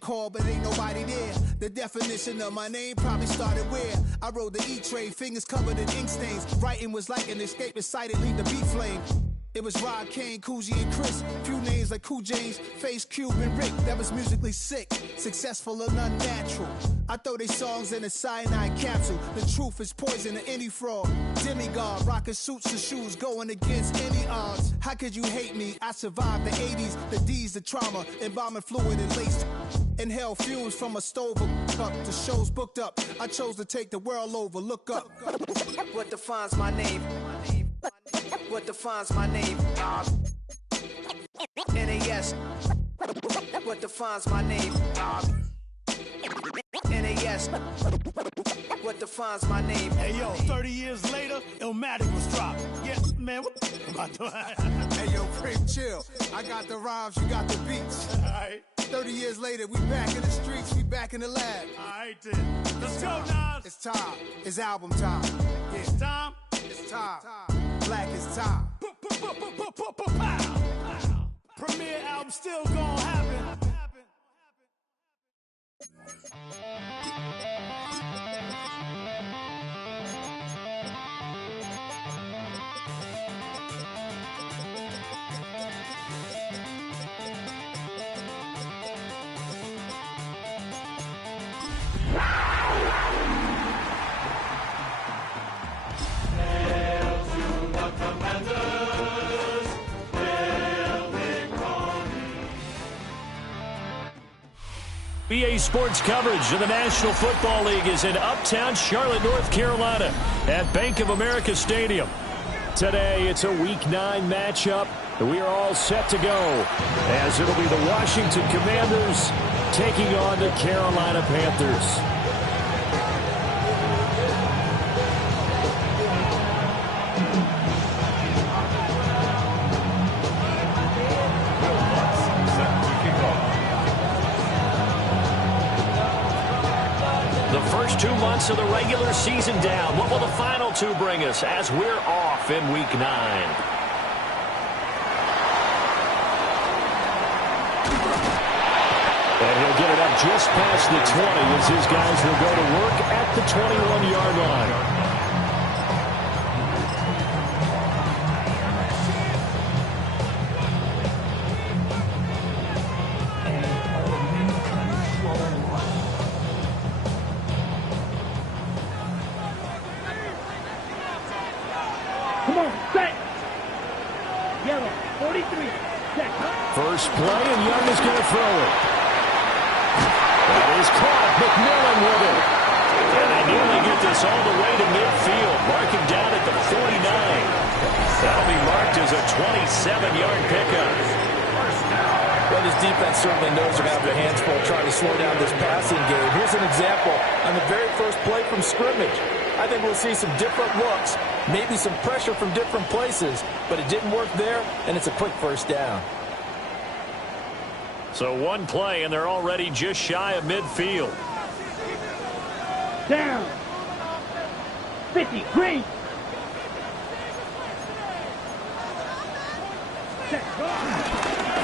call, but ain't nobody there. The definition of my name probably started where I rode the E-train, fingers covered in ink stains. Writing was like an escape inside it, leave the beat flame. It was Rod, Kane, Coogee, and Chris. Few names like Cool James, Face, Cube, and Rick. That was musically sick, successful and unnatural. I throw they songs in a cyanide capsule. The truth is poison to any fraud. Demigod, rocking suits and shoes, going against any odds. How could you hate me? I survived the 80s, the D's, the trauma, embalming fluid and laced. Inhale fumes from a stove up to shows booked up. I chose to take the world over. Look up. What defines my name? What defines my name? NAS. What defines my name? NAS. What defines my name? Hey yo, 30 years later, Illmatic was dropped. Yeah, man, what about that? Hey yo, Prim, chill. I got the rhymes, you got the beats. Alright. 30 years later, we back in the streets, we back in the lab. Alright then. Let's go, Nas. It's time. It's album time. Yeah. It's time. It's time. Black is time. Premiere album still gonna happen. BA Sports coverage of the National Football League is in uptown Charlotte, North Carolina at Bank of America Stadium. Today, it's a Week 9 matchup. We are all set to go as it'll be the Washington Commanders taking on the Carolina Panthers. First 2 months of the regular season down. What will the final 2 bring us as we're off in Week 9? And he'll get it up just past the 20 as his guys will go to work at the 21-yard line. First play, and Young is going to throw it. That is caught. McMillan with it. And they nearly get this all the way to midfield. Mark him down at the 49. That'll be marked as a 27-yard pickup. Well, this defense certainly knows they're going to have their hands full trying to slow down this passing game. Here's an example on the very first play from scrimmage. I think we'll see some different looks, maybe some pressure from different places, but it didn't work there, and it's a quick first down. So one play, and they're already just shy of midfield. Down. 50, green.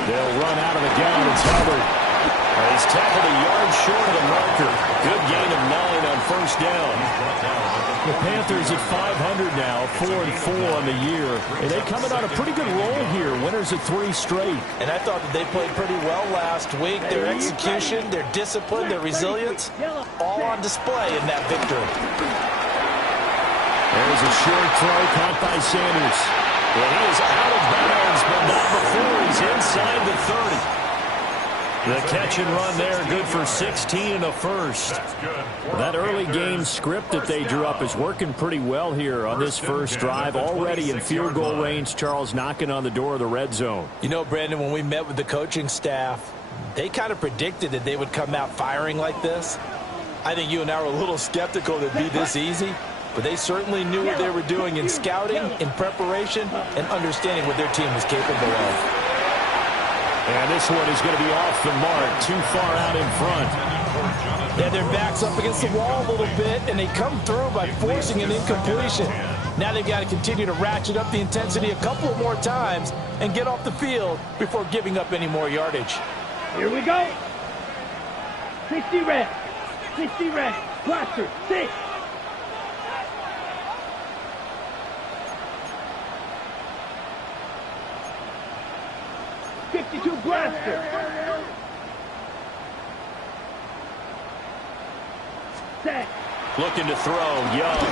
They'll run out of the gun. It's Hubbard. He's tackled a yard short of the marker. Good gain of 9 on first down. The Panthers at 500 now, 4-4 on the year. And they coming on a pretty good roll here. Winners at 3 straight. And I thought that they played pretty well last week. Their execution, their discipline, their resilience, all on display in that victory. There's a short throw caught by Sanders. Well, he is out of bounds, but not before he's inside the 30. The catch and run there, good for 16 and a first. That early game script that they drew up is working pretty well here on this first drive. Already in field goal range, Charles knocking on the door of the red zone. You know, Brandon, when we met with the coaching staff, they kind of predicted that they would come out firing like this. I think you and I were a little skeptical that it'd be this easy, but they certainly knew what they were doing in scouting, in preparation, and understanding what their team was capable of. And this one is going to be off the mark, too far out in front. Yeah, their back's up against the wall a little bit, and they come through by forcing an incompletion. Now they've got to continue to ratchet up the intensity a couple more times and get off the field before giving up any more yardage. Here we go. 60 red. 60 red. Blaster. 6. Blaster. Set. Looking to throw, Young.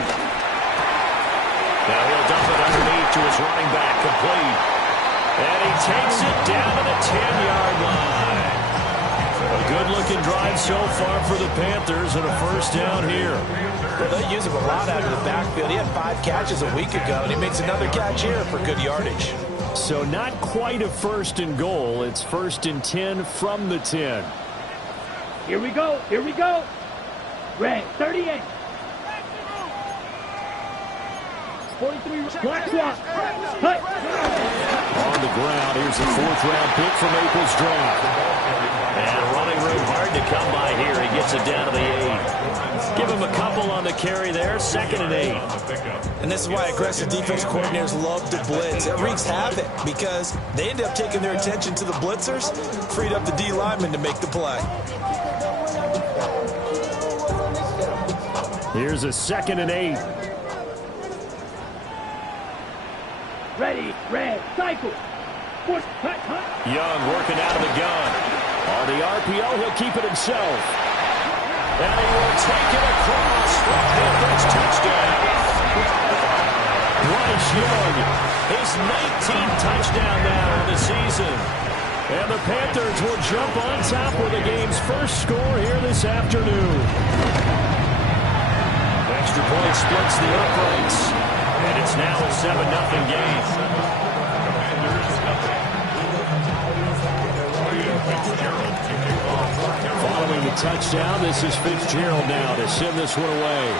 Now he'll dump it underneath to his running back, complete. And he takes it down to the 10-yard line. A good-looking drive so far for the Panthers and a first down here. Well, they use him a lot out of the backfield. He had 5 catches a week ago, and he makes another catch here for good yardage. So not quite a first and goal. It's first and 10 from the 10. Here we go. Here we go. Red, 38. 43. Black swap. Hut. On the ground, here's the 4th-round pick from April's draft. And running room hard to come by here. He gets it down to the 8. Give him a couple on the carry there. 2nd and 8. And this is why aggressive defense coordinators love to blitz. It wreaks havoc because they end up taking their attention to the blitzers, freed up the D lineman to make the play. Here's a 2nd and 8. Ready, red, cycle. Young working out of the gun. On the RPO, he'll keep it himself. And he will take it across for Panthers touchdown. Bryce Young, his 19th touchdown now in the season. And the Panthers will jump on top with the game's first score here this afternoon. Extra point splits the uprights. And it's now a 7-0 game. Following the touchdown, this is Fitzgerald now to send this one away.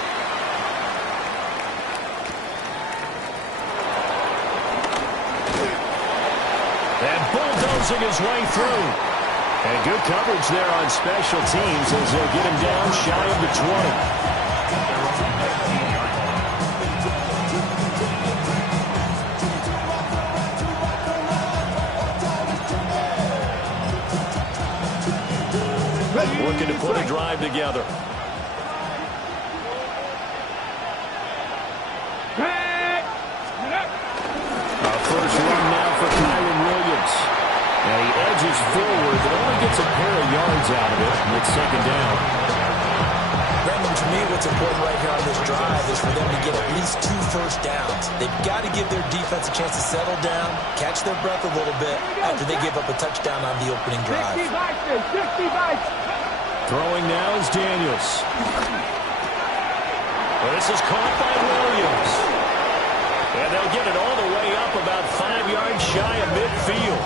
And bulldozing his way through. And good coverage there on special teams as they'll get him down shy of the 20. Working to put a drive together. Our first run now for Kyron Williams. Now he edges forward, but only gets a pair of yards out of it. And it's 2nd down. Brandon, to me, what's important right here on this drive is for them to get at least 2 first downs. They've got to give their defense a chance to settle down, catch their breath a little bit after they give up a touchdown on the opening drive. 60. Throwing now is Daniels. Well, this is caught by Williams. And they'll get it all the way up about 5 yards shy of midfield.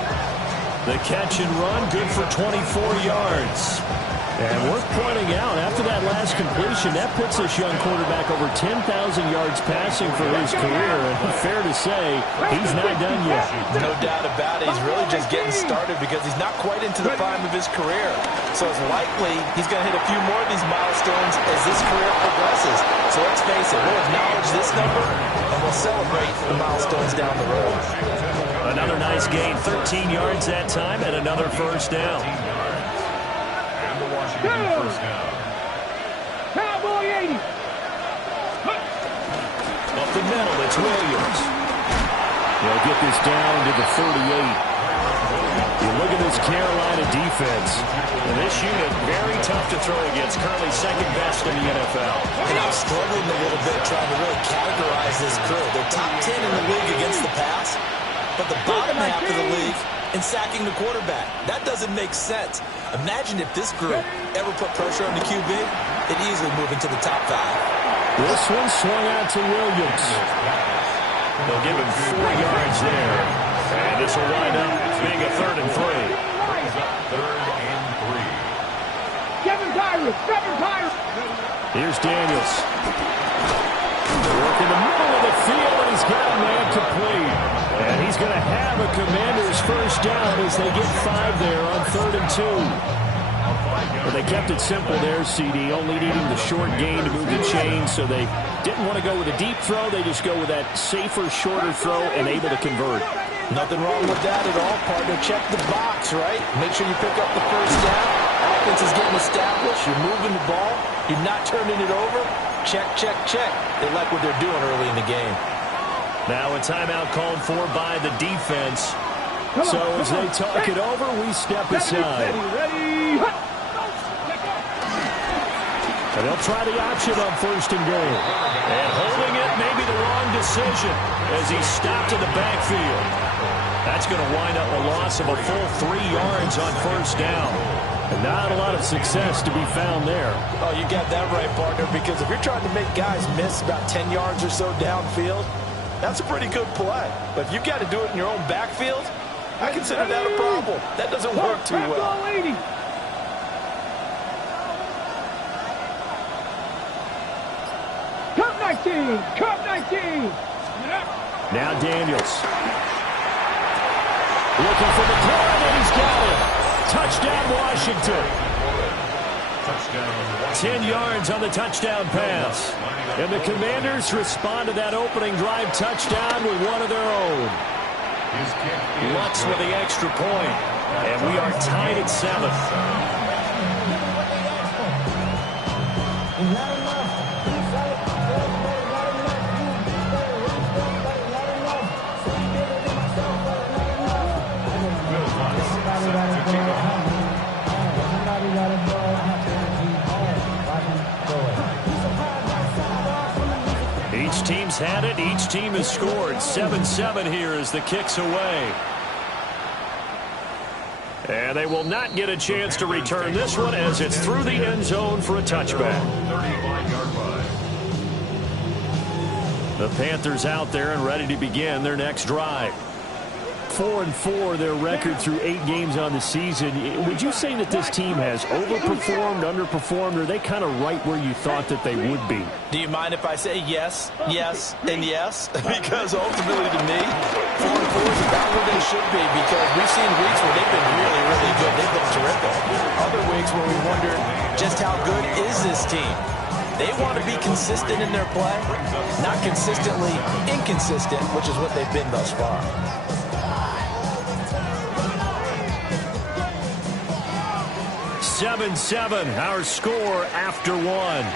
The catch and run, good for 24 yards. And worth pointing out, after that last completion, that puts this young quarterback over 10,000 yards passing for his career. And fair to say, he's not done yet. No doubt about it. He's really just getting started because he's not quite into the prime of his career. So it's likely he's going to hit a few more of these milestones as this career progresses. So let's face it, we'll acknowledge this number and we'll celebrate the milestones down the road. Another nice gain, 13 yards that time, and another first down. First down. Cowboy 80. Up the middle, it's Williams. They'll get this down to the 38. You look at this Carolina defense. And this unit, very tough to throw against. Currently 2nd best in the NFL. And I'm struggling a little bit trying to really categorize this crew. They're top 10 in the league against the pass, but the bottom half of the league in sacking the quarterback. That doesn't make sense. Imagine if this group ever put pressure on the QB, they'd easily move into the top 5. This one swung out to Williams. They'll give him 4 yards there. And this will wind up being a 3rd and 3. 3rd and 3. Kevin Tyrus. Here's Daniels. Work in the middle of the field, and he's got a man complete. And he's going to have a Commander's first down as they get 5 there on 3rd and 2. But they kept it simple there, CD, only needing the short gain to move the chains, so they didn't want to go with a deep throw. They just go with that safer, shorter throw and able to convert. Nothing wrong with that at all, partner. Check the box, right? Make sure you pick up the first down Offense is getting established. You're moving the ball. You're not turning it over. Check, check, check. They like what they're doing early in the game. Now a timeout called for by the defense. So as they talk it over, we step aside. Ready. And they'll try the option on 1st and goal. And holding it may be the wrong decision as he stopped in the backfield. That's going to wind up a loss of a full 3 yards on 1st down. And not a lot of success to be found there. Oh, you got that right, partner, because if you're trying to make guys miss about 10 yards or so downfield, that's a pretty good play. But if you've got to do it in your own backfield, I consider that a problem. That doesn't work too well. Cup 19! Cup 19! Now Daniels. Looking for the throw, and he's got it. Touchdown, Washington. 10 yards on the touchdown pass. And the Commanders respond to that opening drive touchdown with one of their own. Lutz with the extra point. And we are tied at 7. Each team's had it. Each team has scored. 7-7 here as the kick's away. And they will not get a chance to return this one as it's through the end zone for a touchback. The Panthers out there and ready to begin their next drive. 4-4 their record through 8 games on the season. Would you say that this team has overperformed, underperformed, or are they kind of right where you thought that they would be? Do you mind if I say yes, yes, and yes? Because ultimately to me, 4-4 is about where they should be, because we've seen weeks where they've been really, really good. They've been terrific. Other weeks where we wonder just how good is this team? They want to be consistent in their play, not consistently inconsistent, which is what they've been thus far. 7-7, our score after 1.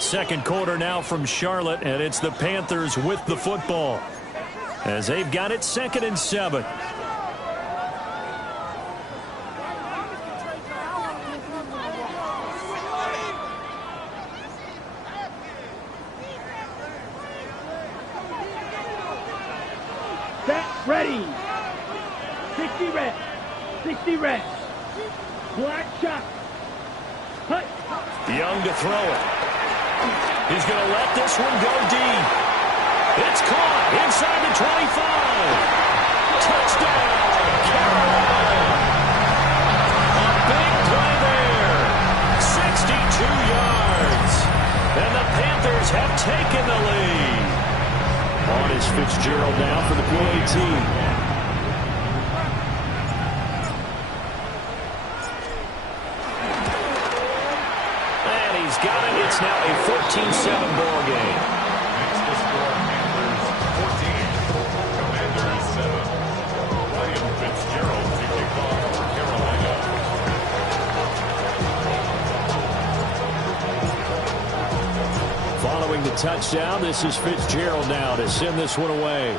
Second quarter now from Charlotte, and it's the Panthers with the football as they've got it 2nd and 7. Set, ready. 60 reps. 60 reps. Black shot. Hut. Young to throw it. He's going to let this one go deep. It's caught inside the 25. Touchdown, Carolina. A big play there. 62 yards. And the Panthers have taken the lead. On is Fitzgerald now for the PAT. Got it. It's now a 14-7 ball game. Next to score, Panthers 14, Commanders 7. William Fitzgerald to kick off for Carolina. Following the touchdown, this is Fitzgerald now to send this one away.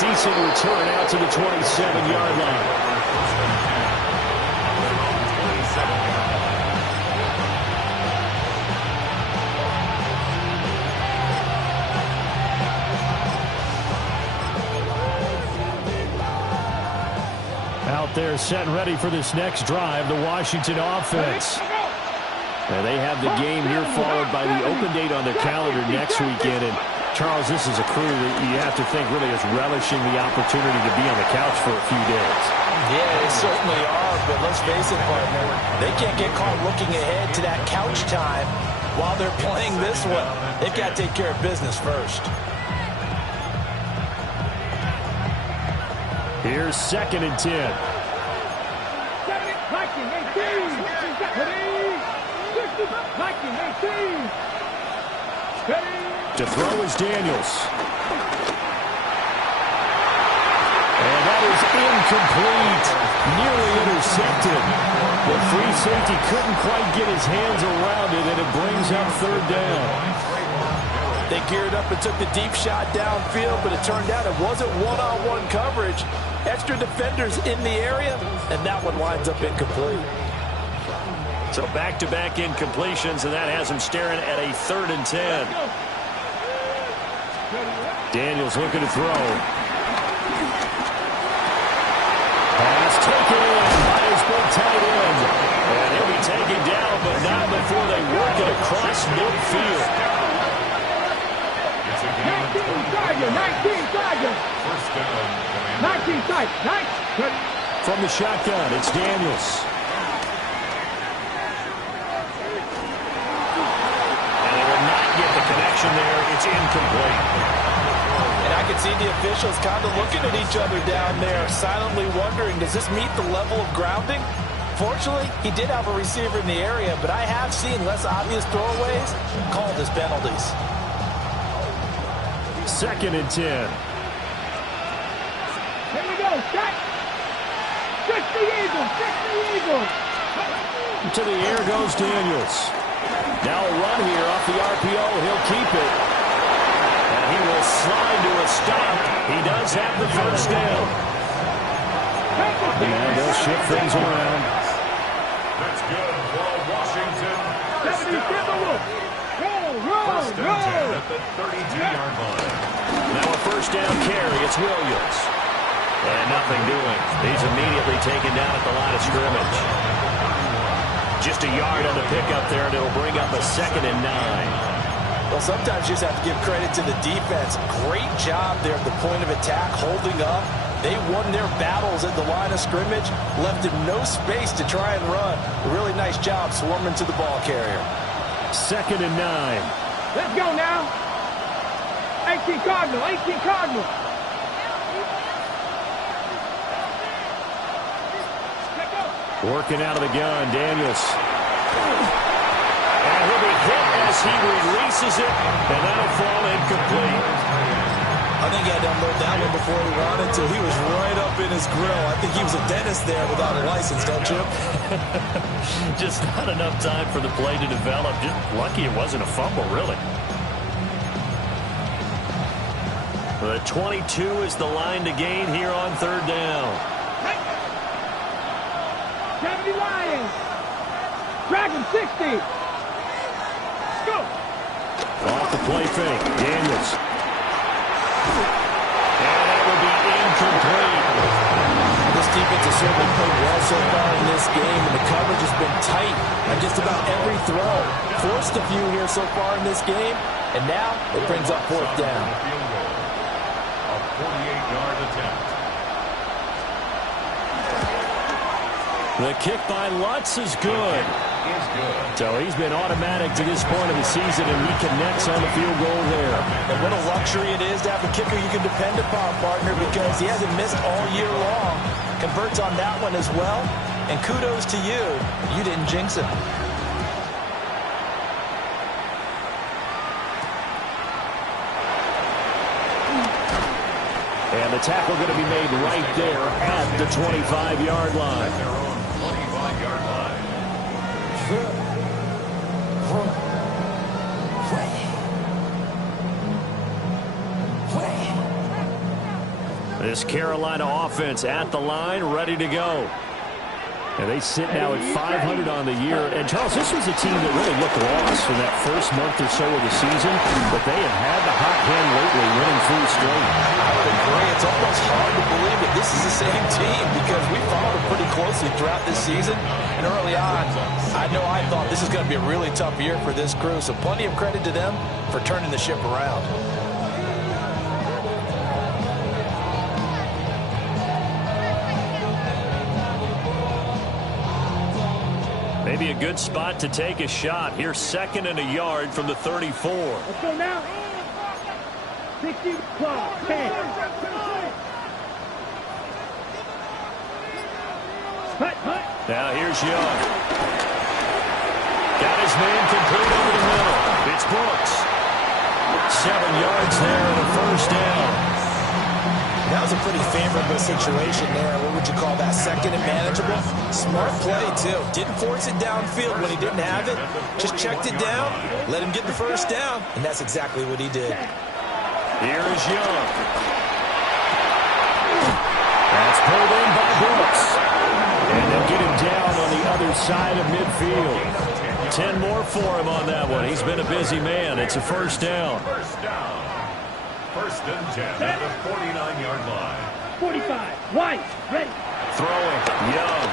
Decent return out to the 27-yard line. Out there set and ready for this next drive, the Washington offense. And they have the game here followed by the open date on their calendar next weekend. And Charles, this is a crew that you have to think really is relishing the opportunity to be on the couch for a few days. Yeah, they certainly are, but let's face it, partner, they can't get caught looking ahead to that couch time while they're playing this one. They've got to take care of business first. Here's 2nd and 10. Viking 18. 19. To throw is Daniels. And that is incomplete. Nearly intercepted. The free safety couldn't quite get his hands around it, and it brings up third down. They geared up and took the deep shot downfield, but it turned out it wasn't one-on-one coverage. Extra defenders in the area, and that one winds up incomplete. So back-to-back incompletions, and that has him staring at a 3rd and 10. Daniels looking to throw. Pass taken by his big tight end. And he'll be taken down, but not before they work it across midfield. 19 Tiger. 19 Tiger. 19 Tiger. From the shotgun, it's Daniels. And they will not get the connection there. It's incomplete. And I can see the officials kind of looking at each other down there, silently wondering, does this meet the level of grounding? Fortunately, he did have a receiver in the area, but I have seen less obvious throwaways called as penalties. 2nd and 10. Here we go. Shot. 60 Eagles. 60 Eagles. To the air goes Daniels. Now a run here off the RPO. He'll keep it. And he will slide to a stop. He does have the first down. And they'll shift things around. That's good for Washington. 70 Timberwolves. First and 10 at the 32-yard line. Now a first down carry. It's Williams. And nothing doing. He's immediately taken down at the line of scrimmage. Just a yard on the pickup there, and it'll bring up a 2nd and 9. Well, sometimes you just have to give credit to the defense. Great job there at the point of attack, holding up. They won their battles at the line of scrimmage, left him no space to try and run. A really nice job swarming to the ball carrier. 2nd and 9. Let's go now. 18 Cardinal. 18 Cardinal. Working out of the gun, Daniels. And he'll be hit as he releases it, and that'll fall incomplete. I think he had to unload that one before he wanted to. He was right up in his grill. I think he was a dentist there without a license, don't you? Just not enough time for the play to develop. Just lucky it wasn't a fumble, really. The 22 is the line to gain here on 3rd down. 70 Lions. Dragon 60. Go. Off the play fake. Daniels. And that will be incomplete. This defense has certainly played well so far in this game, and the coverage has been tight on just about every throw. Forced a few here so far in this game, and now it brings up 4th down. A 48-yard attempt. The kick by Lutz is good. So he's been automatic to this point of the season, and he connects on the field goal there. And what a luxury it is to have a kicker you can depend upon, partner, because he hasn't missed all year long. Converts on that one as well. And kudos to you. You didn't jinx it. And the tackle going to be made right there at the 25-yard line. At their own 25-yard line. This Carolina offense at the line, ready to go. And they sit now at 500 on the year. And, Charles, this was a team that really looked lost in that first month or so of the season, but they have had the hot hand lately, winning 3 straight. I would agree. It's almost hard to believe that this is the same team because we followed them pretty closely throughout this season. And early on, I know I thought this is going to be a really tough year for this crew, so plenty of credit to them for turning the ship around. Maybe a good spot to take a shot. Here's 2nd and a yard from the 34. Let's go now. 60 plus 10. Now here's Young. Got his man complete over the middle. It's Brooks. 7 yards there and a first down. That was a pretty favorable situation there. What would you call that? Second and manageable? Smart play, too. Didn't force it downfield when he didn't have it. Just checked it down, let him get the first down, and that's exactly what he did. Here is Young. That's pulled in by Brooks. And they'll get him down on the other side of midfield. 10 more for him on that one. He's been a busy man. It's a first down. First down. First and 10 at the 49-yard line. 45. White. Ready. Throwing. Young.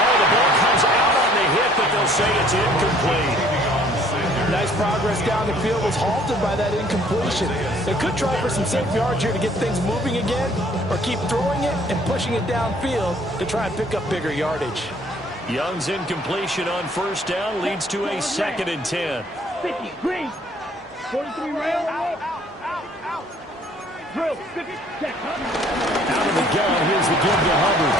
Oh, the ball comes out on the hit, but they'll say it's incomplete. Nice progress down the field, was halted by that incompletion. They could try for some safe yards here to get things moving again, or keep throwing it and pushing it downfield to try and pick up bigger yardage. Young's incompletion on first down leads to a 2nd and 10. 50. Green. 43 rail. Drill. 50. Check. Out of the gun, here's the give to Hubbard.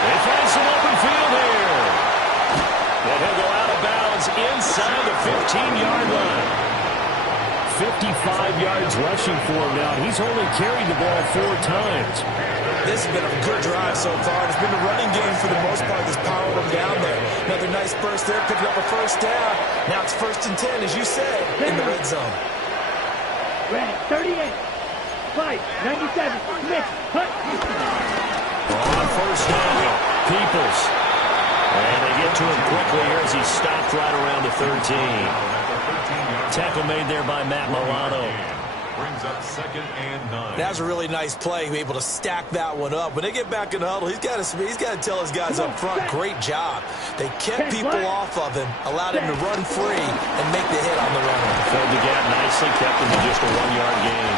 They find some open field here. And he'll go out of bounds inside the 15-yard line. 55 yards rushing for him now. He's only carried the ball 4 times. This has been a good drive so far. It's been a running game for the most part that's powered them down there. Another nice burst there, picking up a first down. Now it's 1st and 10, as you said, in the red zone. Ready. 38. 5. 97. Smith. Hut. On first down, Peoples. And they get to him quickly here as he stopped right around the 13. Tackle made there by Matt Milano. Brings up 2nd and 9. That was a really nice play, able to stack that one up. When they get back in the huddle, he's got to tell his guys up front, great job. They kept people off of him, allowed him to run free, and make the hit on the runner. Filled the gap nicely, kept him to just a 1-yard gain.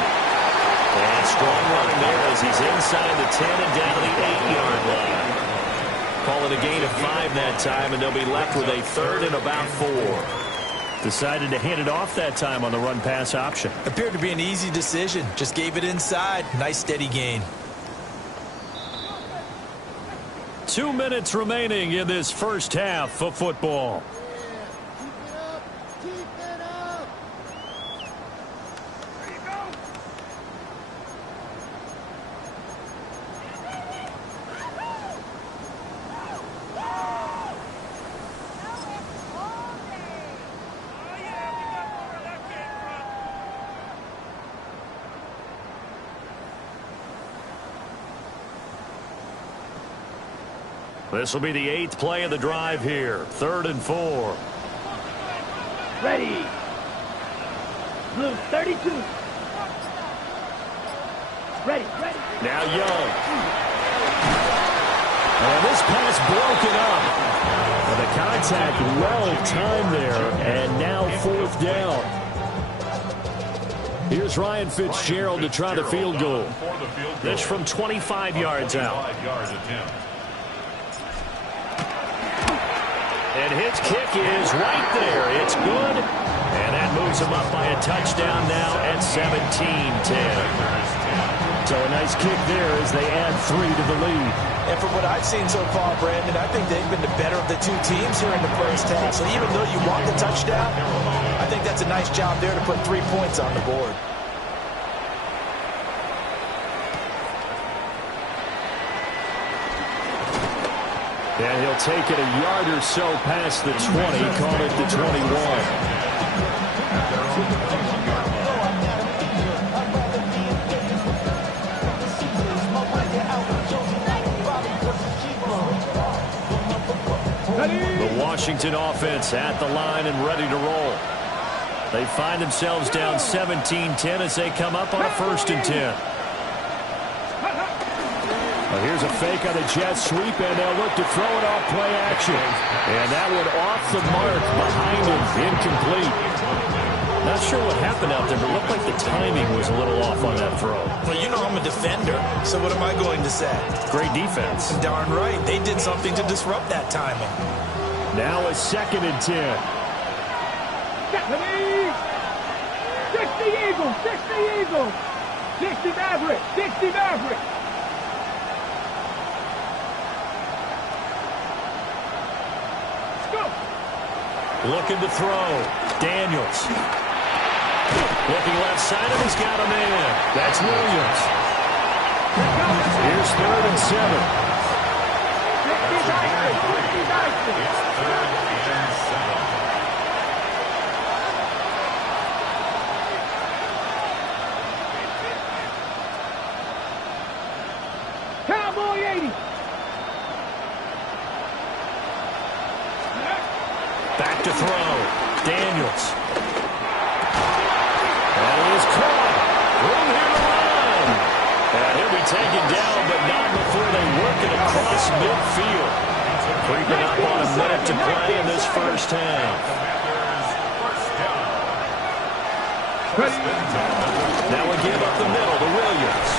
And strong running there as he's inside the 10 and down to the 8-yard line. Call it a gain of 5 that time, and they'll be left with a 3rd and about 4. Decided to hand it off that time on the run-pass option. Appeared to be an easy decision. Just gave it inside. Nice, steady gain. 2 minutes remaining in this first half of football. This will be the 8th play of the drive here. 3rd and 4. Ready. Blue. 32. Ready. Now Young. And this pass broken up. And the contact well timed there. And now 4th down. Here's Ryan Fitzgerald to try the field goal. This from 25 yards out. And his kick is right there. It's good. And that moves him up by a touchdown now at 17-10. So a nice kick there as they add 3 to the lead. And from what I've seen so far, Brandon, I think they've been the better of the 2 teams here in the first half. So even though you want the touchdown, I think that's a nice job there to put 3 points on the board. And he'll take it a yard or so past the 20, call it the 21. The Washington offense at the line and ready to roll. They find themselves down 17-10 as they come up on a 1st and 10. Well, here's a fake on the jet sweep, and they'll look to throw it off play action. And that one off the mark behind him, incomplete. Not sure what happened out there, but it looked like the timing was a little off on that throw. Well, you know I'm a defender, so what am I going to say? Great defense. Darn right. They did something to disrupt that timing. Now a 2nd and 10. 60 Eagles, 60 Eagles. 60 Maverick, 60 Maverick. Looking to throw. Daniels. Looking left side, and he's got a man. That's Williams. Here's 3rd and 7. It's 3rd and 7. Cowboy 80. Back to throw. Daniels. That is caught. Room here to run. And he'll be taken down, but not before they work it across midfield. Creeping up on a minute to play in this first half. Now we give up the middle to Williams.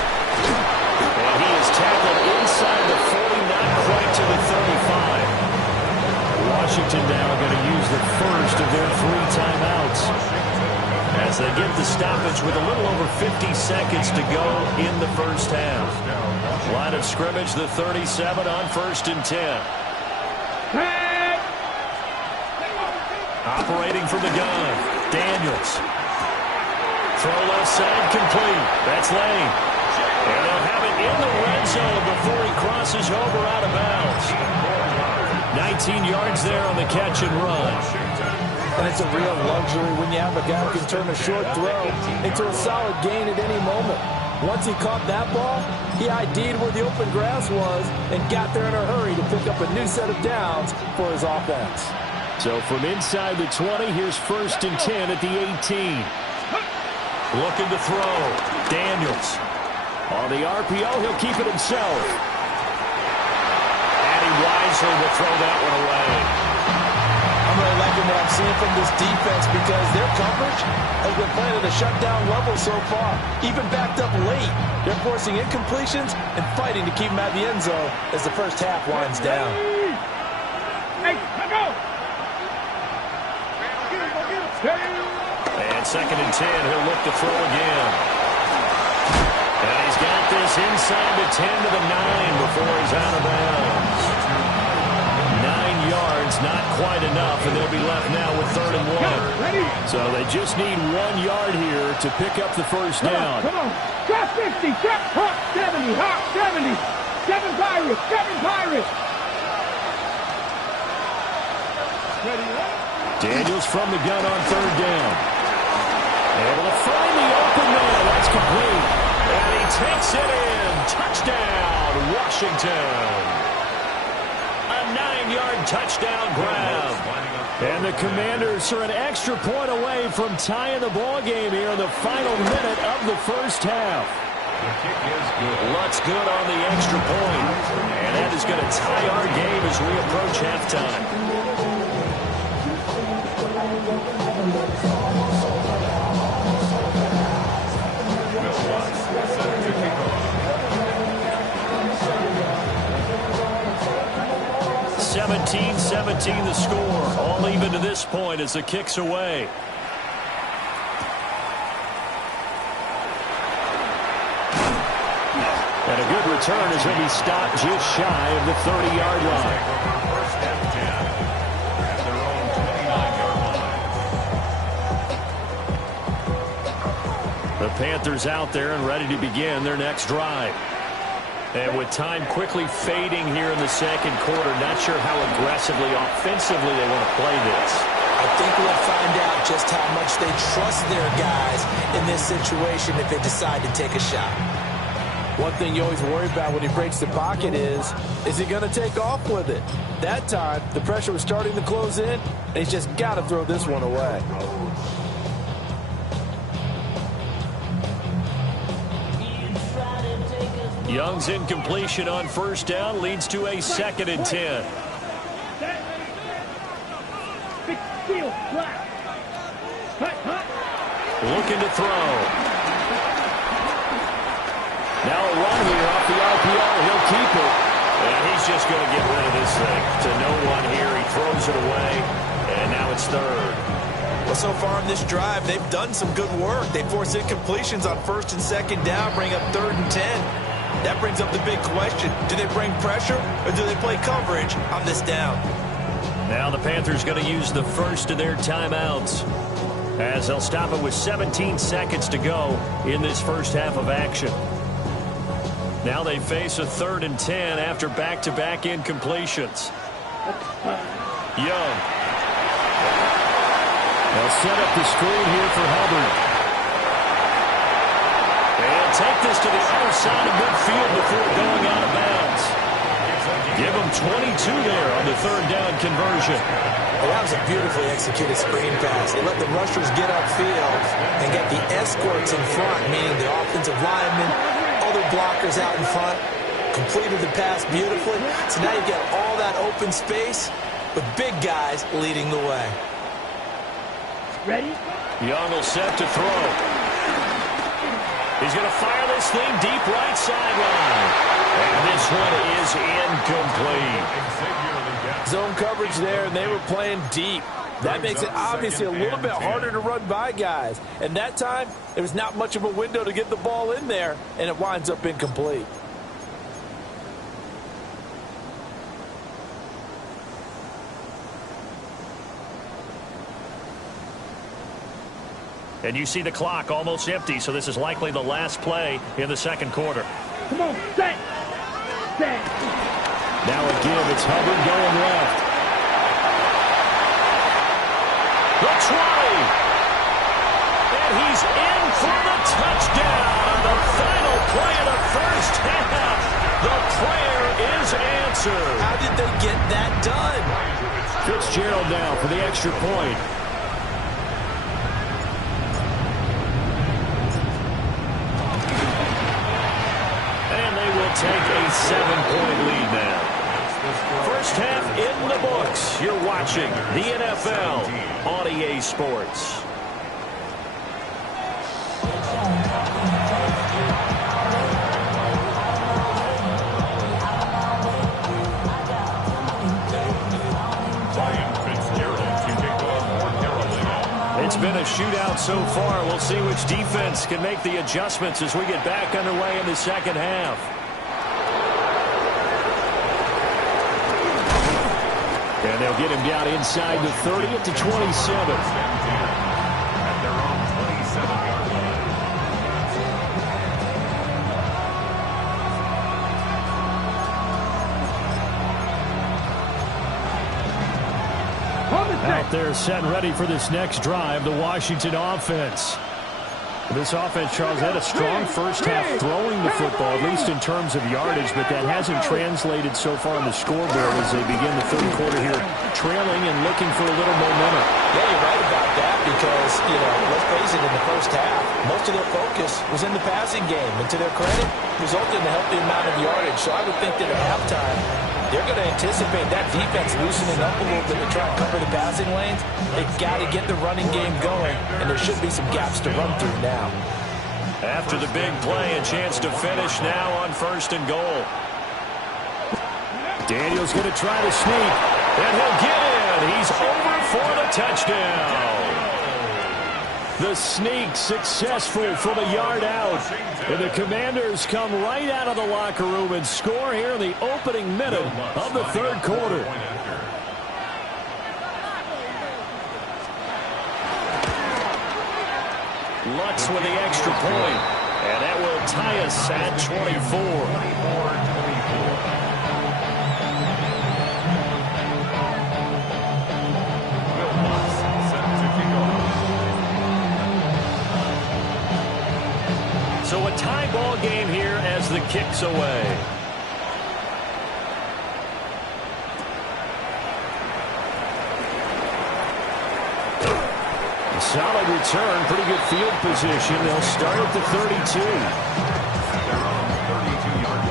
And he is tackled inside the 40, not quite to the 35. Washington now going to use the first of their 3 timeouts as they get the stoppage with a little over 50 seconds to go in the first half. Line of scrimmage, the 37 on 1st and 10. Operating from the gun, Daniels. Throw left side, complete. That's Lane. And they'll have it in the red zone before he crosses over out of bounds. 19 yards there on the catch and run. And it's a real luxury when you have a guy who can turn a short throw into a solid gain at any moment. Once he caught that ball, he ID'd where the open grass was and got there in a hurry to pick up a new set of downs for his offense. So from inside the 20, here's 1st and 10 at the 18. Looking to throw. Daniels. On the RPO, he'll keep it himself. And he wisely will throw that one away. I'm really liking what I'm seeing from this defense because their coverage has been playing at a shutdown level so far. Even backed up late, they're forcing incompletions and fighting to keep them at the end zone as the first half winds down. Hey, go! And 2nd and 10, he'll look to throw again. And he's got this inside the 10 to the 9 before he's out of bounds. 9 yards, not quite enough, and they'll be left now with 3rd and 1. So they just need 1 yard here to pick up the first down. Come on. Drop 50, drop Hawk 70, Hawk 70. 7 Pirates, 7 Pirates. Daniels from the gun on 3rd down. Able to find the open man. That's complete. And he takes it in. Touchdown, Washington. A 9-yard touchdown grab. And the Commanders are an extra point away from tying the ball game here in the final minute of the first half. The kick is good. Looks good on the extra point. And that is going to tie our game as we approach halftime. 17-17 the score. All even to this point as the kick's away. And a good return as he'll be stopped just shy of the 30-yard line. First and 10 at their own 29-yard line. The Panthers out there and ready to begin their next drive. And with time quickly fading here in the second quarter, not sure how aggressively, offensively they want to play this. I think we'll find out just how much they trust their guys in this situation if they decide to take a shot. One thing you always worry about when he breaks the pocket is he going to take off with it? That time, the pressure was starting to close in, and he's just got to throw this one away. Young's incompletion on first down leads to a 2nd and 10. Looking to throw. Now a run here off the RPO. He'll keep it. And he's just going to get rid of this thing. To no one here. He throws it away. And now it's 3rd. Well, so far in this drive, they've done some good work. They force incompletions on 1st and 2nd down, bring up 3rd and 10. That brings up the big question. Do they bring pressure or do they play coverage on this down? Now the Panthers going to use the first of their timeouts, as they'll stop it with 17 seconds to go in this first half of action. Now they face a 3rd and 10 after back-to-back incompletions. Young. They'll set up the screen here for Hubbard. And take this to the other side of midfield before going out of bounds. Give them 22 there on the 3rd down conversion. Well, that was a beautifully executed screen pass. They let the rushers get upfield and get the escorts in front, meaning the offensive linemen, other blockers out in front, completed the pass beautifully. So now you get all that open space with big guys leading the way. Ready? Young will set to throw. He's going to fire this thing deep right sideline. And this one is incomplete. Zone coverage there, and they were playing deep. That makes it obviously a little bit harder to run by guys. And that time, there was not much of a window to get the ball in there, and it winds up incomplete. And you see the clock almost empty, so this is likely the last play in the second quarter. Come on, set. Set. Now a give. It's Hubbard going left. The 20. And he's in for the touchdown. The final play of the first half. The prayer is answered. How did they get that done? Fitzgerald now for the extra point. Take a 7-point lead now. First half in the books. You're watching the NFL on EA Sports. It's been a shootout so far. We'll see which defense can make the adjustments as we get back underway in the second half. And they'll get him down inside the 30 at the 27. At their own 27-yard line. Out there set and ready for this next drive, the Washington offense. This offense, Charles, had a strong first half throwing the football, at least in terms of yardage, but that hasn't translated so far on the scoreboard as they begin the third quarter here, trailing and looking for a little momentum. Yeah, you're right about that because, let's face it, in the first half, most of their focus was in the passing game. And to their credit, resulted in a healthy amount of yardage. So I would think that at halftime, they're going to anticipate that defense loosening up a little bit to try and cover the passing lanes. They've got to get the running game going, and there should be some gaps to run through now. After the big play, a chance to finish now on 1st and goal. Daniel's going to try to sneak, and he'll get in. He's over for the touchdown. The sneak successful for the yard out. And the Commanders come right out of the locker room and score here in the opening minute of the third quarter. Lutz with the extra point, and that will tie us at 24. So a tie ball game here as the kick's away. Solid return, pretty good field position. They'll start at the 32. At their own 32-yard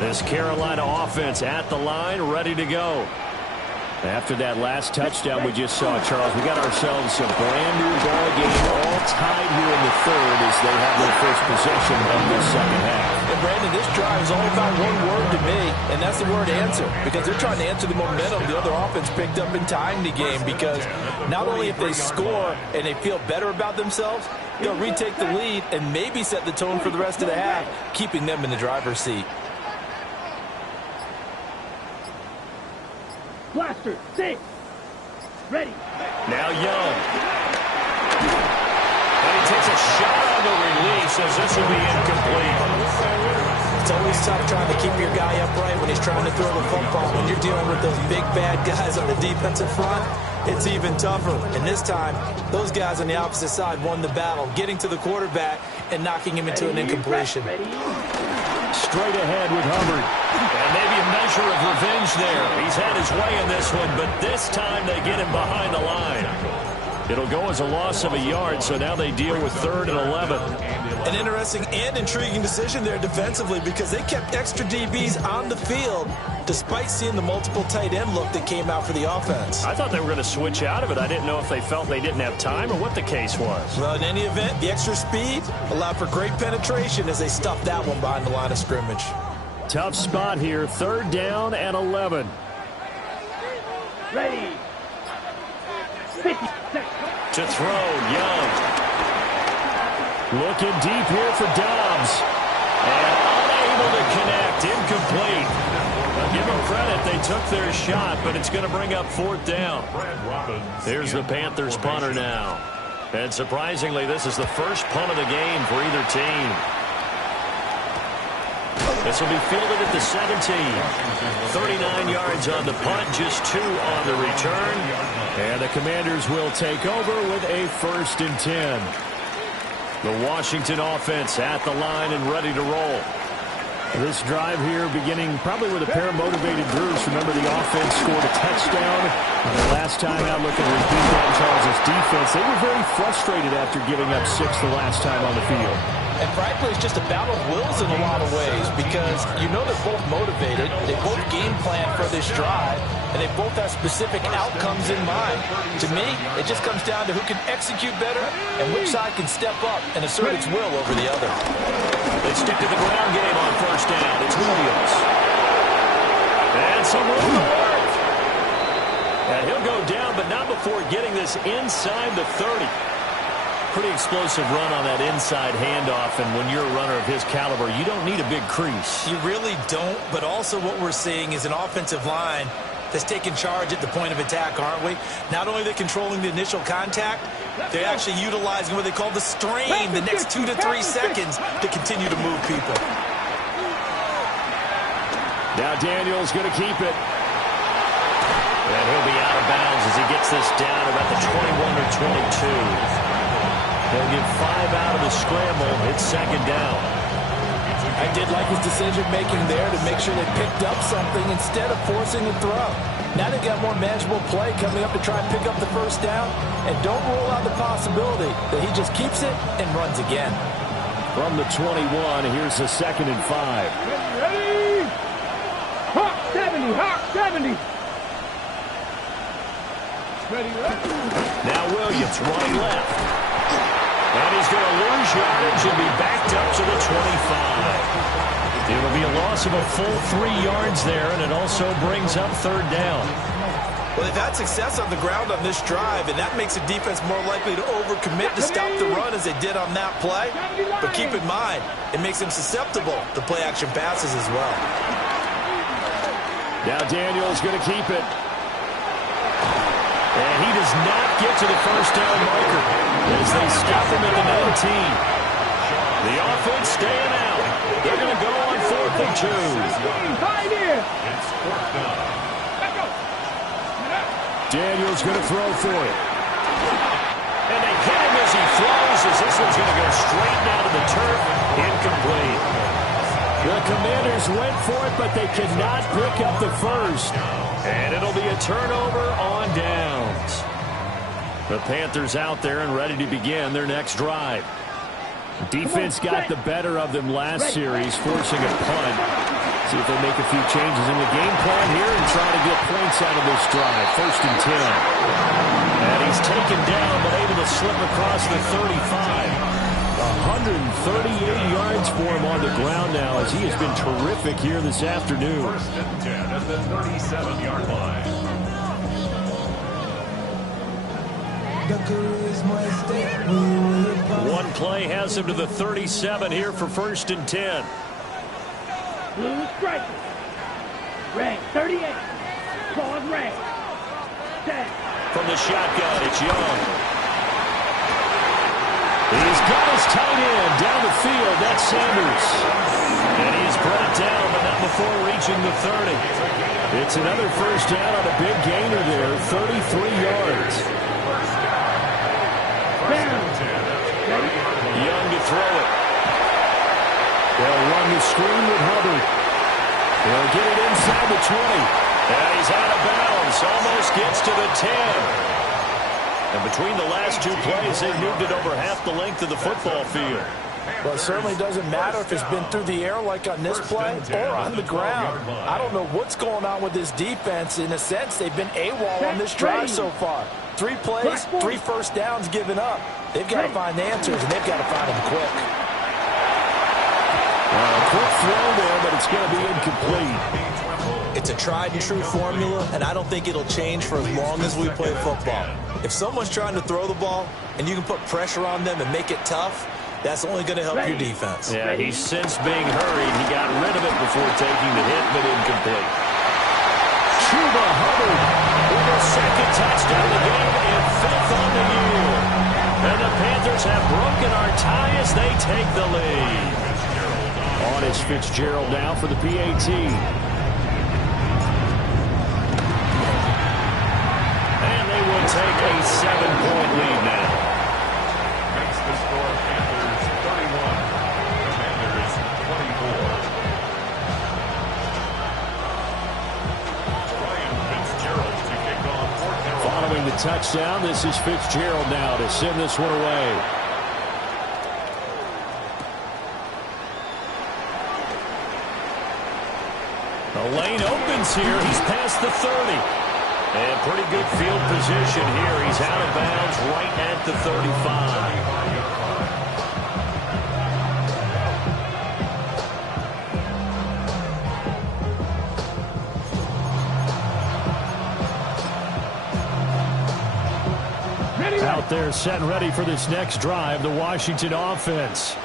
line. This Carolina offense at the line, ready to go. After that last touchdown we just saw, Charles, we got ourselves a brand-new ball game, all tied here in the third as they have their first possession of this second half. And, Brandon, this drive is all about one word to me, and that's the word answer, because they're trying to answer the momentum the other offense picked up in tying the game, because not only if they score and they feel better about themselves, they'll retake the lead and maybe set the tone for the rest of the half, keeping them in the driver's seat. Blaster, 6. Ready. Now Young. And he takes a shot on the release as this will be incomplete. It's always tough trying to keep your guy upright when he's trying to throw the football. When you're dealing with those big, bad guys on the defensive front, it's even tougher. And this time, those guys on the opposite side won the battle, getting to the quarterback and knocking him into an incompletion. Straight ahead with Hubbard. And maybe a measure of revenge there. He's had his way in this one, but this time they get him behind the line. It'll go as a loss of a yard, so now they deal with 3rd and 11. An interesting and intriguing decision there defensively because they kept extra DBs on the field despite seeing the multiple tight end look that came out for the offense. I thought they were going to switch out of it. I didn't know if they felt they didn't have time or what the case was. Well, in any event, the extra speed allowed for great penetration as they stuffed that one behind the line of scrimmage. Tough spot here, 3rd down and 11. Ready. 50 seconds. To throw, Young. Looking deep here for Dobbs. And unable to connect, incomplete. Now give them credit, they took their shot, but it's going to bring up 4th down. Here's the Panthers punter now. And surprisingly, this is the first punt of the game for either team. This will be fielded at the 17. 39 yards on the punt, just 2 on the return. And the Commanders will take over with a 1st and 10. The Washington offense at the line and ready to roll. This drive here beginning probably with a pair of motivated Drews. Remember, the offense scored a touchdown. And the last time out, looking to repeat that in Charles' defense, they were very frustrated after giving up 6 the last time on the field. And frankly, it's just a battle of wills in a lot of ways because you know they're both motivated, they both game plan for this drive, and they both have specific outcomes in mind. To me, it just comes down to who can execute better and which side can step up and assert its will over the other. They stick to the ground game on 1st down. It's Williams. And some room to work. And he'll go down, but not before getting this inside the 30. Pretty explosive run on that inside handoff, and when you're a runner of his caliber, you don't need a big crease. You really don't, but also what we're seeing is an offensive line that's taking charge at the point of attack, aren't we? Not only are they controlling the initial contact, they're actually utilizing what they call the strain the next 2 to 3 seconds to continue to move people. Now Daniel's going to keep it. And he'll be out of bounds as he gets this down about the 21 or 22. They'll get 5 out of the scramble. It's 2nd down. I did like his decision-making there to make sure they picked up something instead of forcing a throw. Now they've got more manageable play coming up to try and pick up the 1st down. And don't rule out the possibility that he just keeps it and runs again. From the 21, here's the 2nd and 5. Ready? Hawk 70, Hawk 70. Ready. Now Williams, running left. And he's going to lose yardage and be backed up to the 25. It'll be a loss of a full 3 yards there, and it also brings up 3rd down. Well, they've had success on the ground on this drive, and that makes the defense more likely to overcommit to stop the run as they did on that play. But keep in mind, it makes them susceptible to play-action passes as well. Now Daniel's going to keep it. And he does not get to the 1st down marker as they stop him at the 19. The offense staying out. They're going to go on 4th and 2. It's 4th down. Daniel's going to throw for it. And they hit him as he throws as this one's going to go straight down to the turf. Incomplete. The Commanders went for it, but they cannot pick up the 1st. And it'll be a turnover on downs. The Panthers out there and ready to begin their next drive. Defense got the better of them last series, forcing a punt. See if they make a few changes in the game plan here and try to get points out of this drive. 1st and 10. And he's taken down, but able to slip across the 35. 138 yards for him on the ground now as he has been terrific here this afternoon. 1st and 10 at the 37-yard line. One play has him to the 37 here for 1st and 10. Blue striker. Red 38. Pause red. Set. From the shotgun, it's Young. He's got his tight end down the field. That's Sanders. And he's brought it down, but not before reaching the 30. It's another first down on a big gainer there, 33 yards. Young to throw it. They'll run the screen with Hubbard. They'll get it inside the 20. And he's out of bounds. Almost gets to the 10. And between the last two plays, they've moved it over half the length of the football field. Well, it certainly doesn't matter if it's been through the air like on this play or on the ground. I don't know what's going on with this defense. In a sense, they've been AWOL on this drive so far. 3 plays, 3 first downs given up. They've got to find the answers, and they've got to find them quick. Quick throw there, but it's going to be incomplete. It's a tried-and-true formula, and I don't think it'll change for as long as we play football. If someone's trying to throw the ball and you can put pressure on them and make it tough, that's only going to help your defense. Yeah, he's since being hurried. He got rid of it before taking the hit, but incomplete. Chuba Hubbard with a second touchdown of the game and 5th on the year. And the Panthers have broken our tie as they take the lead. On is Fitzgerald now for the PAT. And they will take a 7-point lead now. Makes the score Panthers 31, Commanders 24. Ryan Fitzgerald to kick off for Carolina. Following the touchdown, this is Fitzgerald now to send this one away. The lane opens here. He's past the 30. And pretty good field position here. He's out of bounds right at the 35. Out there set and ready for this next drive, the Washington offense.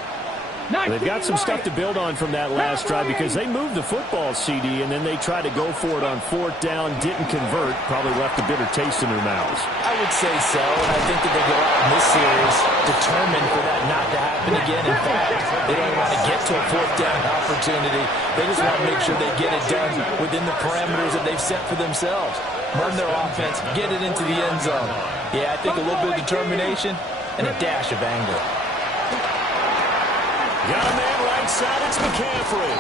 They've got some stuff to build on from that last drive because they moved the football, CD, and then they tried to go for it on 4th down, didn't convert, probably left a bitter taste in their mouths. I would say so, and I think that they go out in this series determined for that not to happen again. In fact, they don't want to get to a 4th down opportunity. They just want to make sure they get it done within the parameters that they've set for themselves. Run their offense, get it into the end zone. Yeah, I think a little bit of determination and a dash of anger. Got a man right side, it's McCaffrey.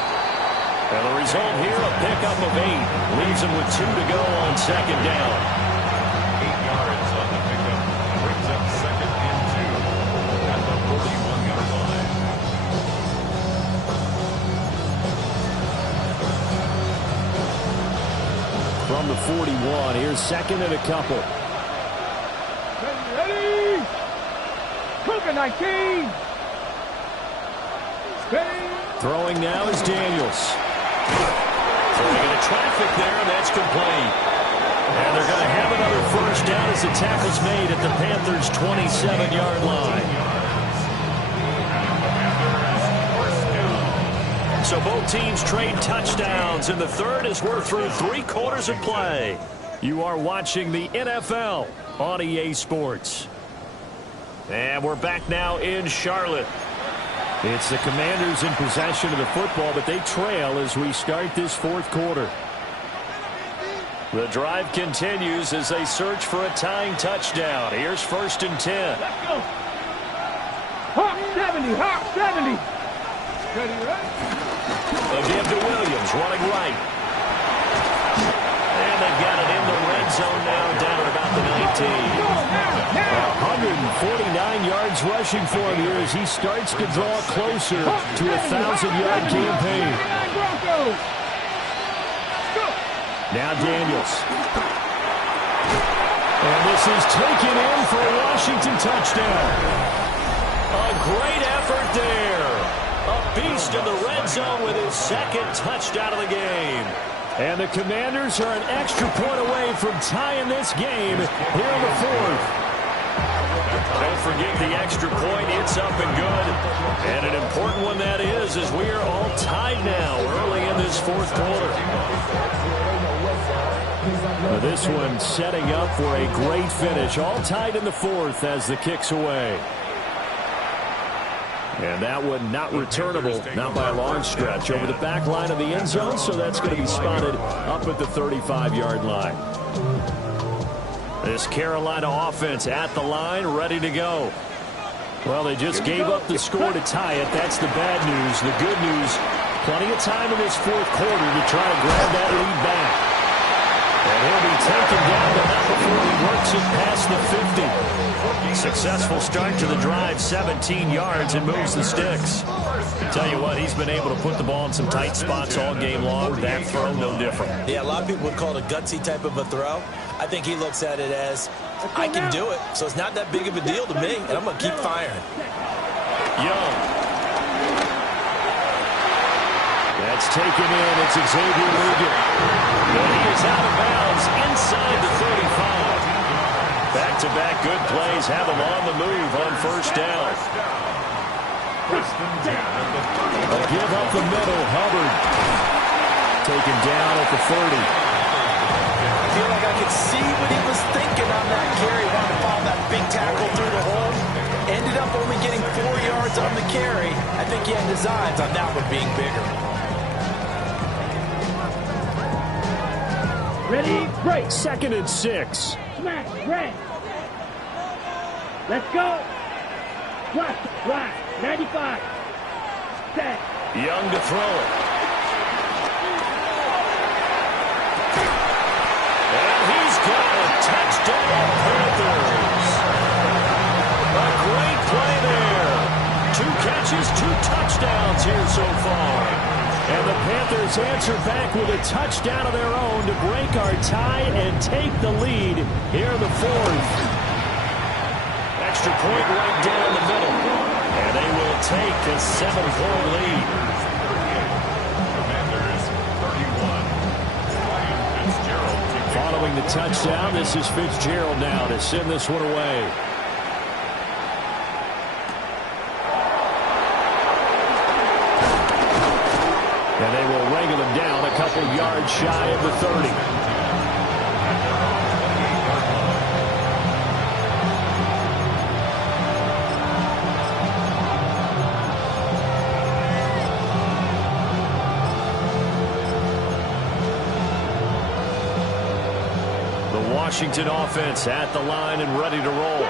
And the result here, a pickup of 8. Leaves him with 2 to go on 2nd down. 8 yards on the pickup. Brings up 2nd and 2 at the 41-yard line. From the 41, here's 2nd and a couple. Ready? Cougar 19. Throwing now is Daniels. Throwing into traffic there, and that's complete. And they're going to have another first down as the tackle's made at the Panthers' 27-yard line. So both teams trade touchdowns in the third as we're through 3 quarters of play. You are watching the NFL on EA Sports. And we're back now in Charlotte. It's the Commanders in possession of the football, but they trail as we start this 4th quarter. The drive continues as they search for a tying touchdown. Here's 1st and 10. Let's go. Hawk 70, Hawk 70. Ready, right? Again to Williams, running right. And they've got it in the red zone now, down at about the 19. 149 yards rushing for him here as he starts to draw closer to a 1,000-yard campaign. Now Daniels. And this is taken in for a Washington touchdown. A great effort there. A beast in the red zone with his 2nd touchdown of the game. And the Commanders are an extra point away from tying this game here in the 4th. Don't forget the extra point. It's up and good. And an important one that is as we are all tied now early in this 4th quarter. Well, this one setting up for a great finish. All tied in the fourth as the kick's away. And that one not returnable, not by a long stretch, over the back line of the end zone, so that's going to be spotted up at the 35-yard line. This Carolina offense at the line, ready to go. Well, they just gave up the score to tie it. That's the bad news. The good news, plenty of time in this fourth quarter to try to grab that lead back. And he'll be taken down, but not before he works it past the 50. Successful start to the drive, 17 yards, and moves the sticks. Tell you what, he's been able to put the ball in some tight spots all game long. That throw, no different. Yeah, a lot of people would call it a gutsy type of a throw. I think he looks at it as, I can do it, so it's not that big of a deal to me, and I'm going to keep firing. Young. That's taken in. It's Xavier Lugan. And he is out of bounds inside the 35. Back-to-back good plays have him on the move on first down. A give up the middle. Hubbard taken down at the 30. I feel like I could see what he was thinking on that carry. Wanted to follow that big tackle through the hole. Ended up only getting 4 yards on the carry. I think he had designs on that one being bigger. Ready, break. 2nd and 6. Smash, break. Let's go. Watch, right, 95. Set. Young to throw it. And he's got a touchdown, Panthers. A great play there. 2 catches, 2 touchdowns here so far. And the Panthers answer back with a touchdown of their own to break our tie and take the lead here in the fourth. Extra point right down the middle. And they will take a 7-point lead. Commanders 31. Following the touchdown, this is Fitzgerald now to send this one away. And they will wrangle him down a couple yards shy of the 30. The Washington offense at the line and ready to roll.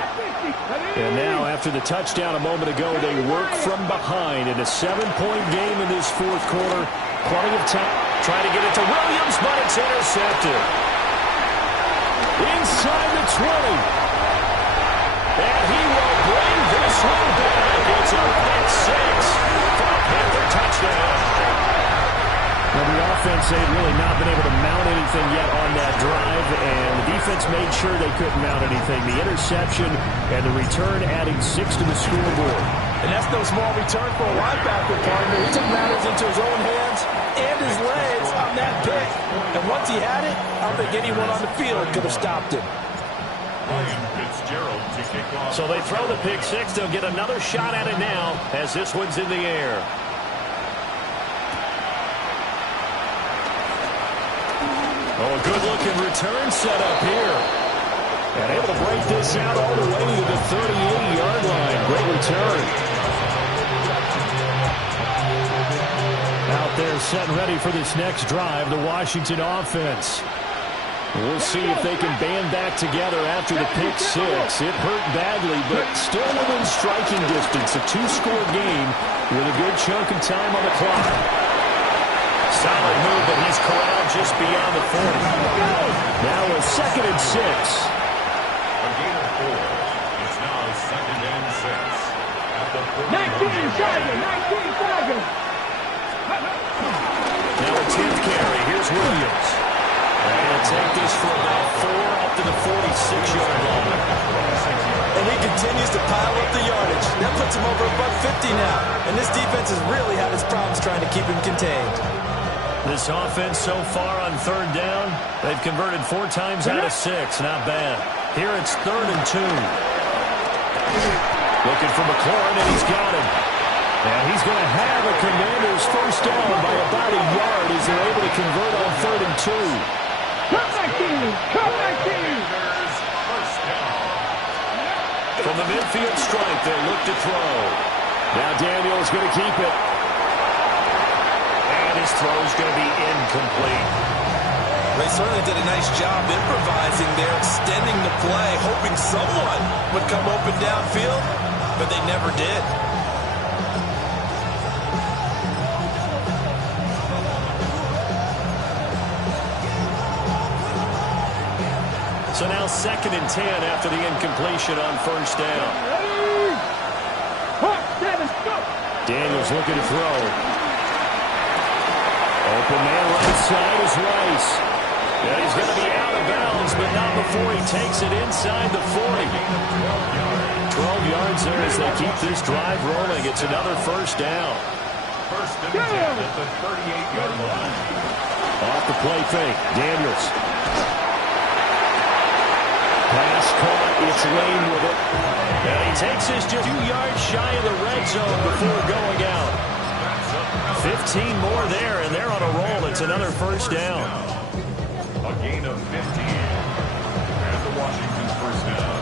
And now, after the touchdown a moment ago, they work from behind in a 7-point game in this fourth quarter. Plenty of time. Trying to get it to Williams, but it's intercepted. Inside the 20. And he will bring this one back. It's a pick 6 for a Panther touchdown. Well, the offense, they've really not been able to mount anything yet on that drive, and the defense made sure they couldn't mount anything. The interception and the return adding 6 to the scoreboard. And that's no small return for a linebacker, partner. He took matters into his own hands and his legs on that pick. And once he had it, I don't think anyone on the field could have stopped him. Fitzgerald to kick off. So they throw the pick 6. They'll get another shot at it now as this one's in the air. Oh, a good-looking return set up here. And able to break this out all the way to the 38-yard line. Great return. Out there set and ready for this next drive, the Washington offense. We'll see if they can band back together after the pick 6. It hurt badly, but still within striking distance. A 2-score game with a good chunk of time on the clock. Solid move, but he's corralled just beyond the 40. Now a 2nd and 6. A gain of 4. It's now 2nd and 6. At the 19 seconds. Now a 10th carry. Here's Williams. And he'll take this for about 4 up to the 46-yard line. And he continues to pile up the yardage. That puts him over above 50 now. And this defense has really had its problems trying to keep him contained. This offense so far on 3rd down, they've converted 4 times out of 6. Not bad. Here it's 3rd and 2. Looking for McLaurin, and he's got him. And he's going to have a Commanders first down by about a yard as they're able to convert on 3rd and 2. Come 19. Come 19. First down. From the midfield stripe, they'll look to throw. Now Daniels going to keep it. And his throw's going to be incomplete. They certainly did a nice job improvising there, extending the play, hoping someone would come open downfield, but they never did. So now 2nd and 10 after the incompletion on first down. Ready? Hot, 7, go. Daniels looking to throw. Open man right side is Rice. And he's going to be out of bounds, but not before he takes it inside the 40. 12 yards there as they keep this drive rolling. It's another first down. First and 10 at the 38-yard line. Off the play fake, Daniels. Pass caught, it's Lane with it. And he takes this just 2 yards shy of the red zone before going out. 15 more there, and they're on a roll. It's another first down. A gain of 15. And the Washington first down.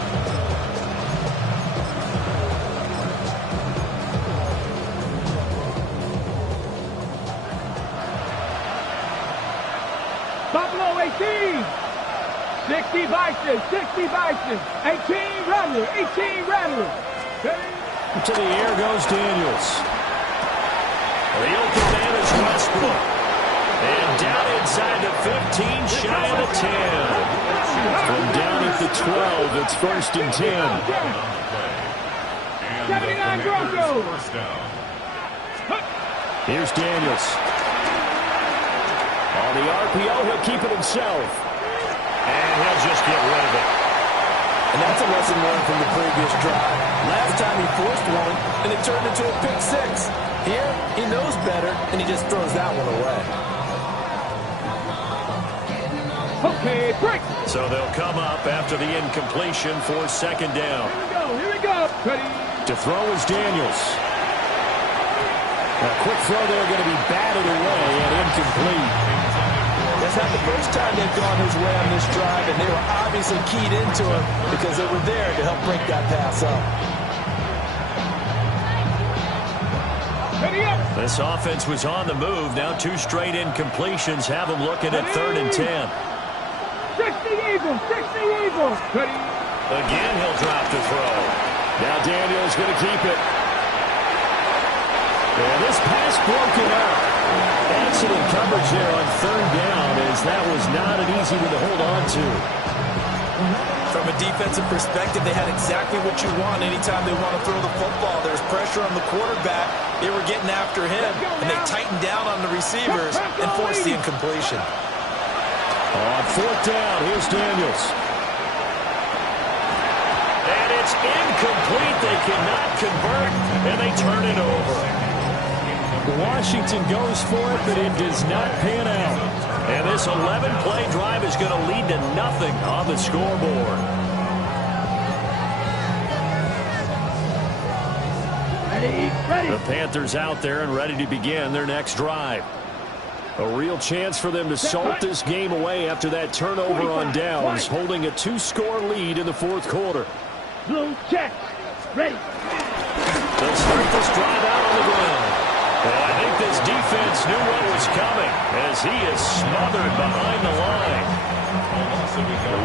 Buffalo 18. 60 Bison, 60 Bison. 18 Rattler, 18 Rattler. To the air goes Daniels. The open man is Westbrook. And down inside the 15, shy of the 10. From down at the 12, it's 1st and 10. 79 Broncos. First down. Here's Daniels. On the RPO, he'll keep it himself. And he'll just get rid of it. And that's a lesson learned from the previous drive. Last time he forced one, and it turned into a pick 6. Here, he knows better, and he just throws that one away. Okay, break. So they'll come up after the incompletion for 2nd down. Here we go. Ready. To throw is Daniels. A quick throw there going to be batted away and incomplete. That's not the first time they've gone his way on this drive, and they were obviously keyed into it because they were there to help break that pass up. This offense was on the move. Now 2 straight incompletions have them looking at 3rd and 10. 60 Eagles, 60 Eagles. Ready. Again, he'll drop the throw. Now Daniels going to keep it. And this pass broken up. Excellent coverage there on 3rd down, as that was not an easy one to hold on to. From a defensive perspective, they had exactly what you want anytime they want to throw the football. There's pressure on the quarterback. They were getting after him, and they tightened down on the receivers and forced the incompletion. On 4th down, here's Daniels. And it's incomplete. They cannot convert, and they turn it over. Washington goes for it, but it does not pan out. And this 11-play drive is going to lead to nothing on the scoreboard. Ready. The Panthers out there and ready to begin their next drive. A real chance for them to salt this game away after that turnover on downs, holding a 2-score lead in the 4th quarter. Blue check. Ready. They'll start this drive out on the ground. And I think this defense knew what was coming as he is smothered behind the line.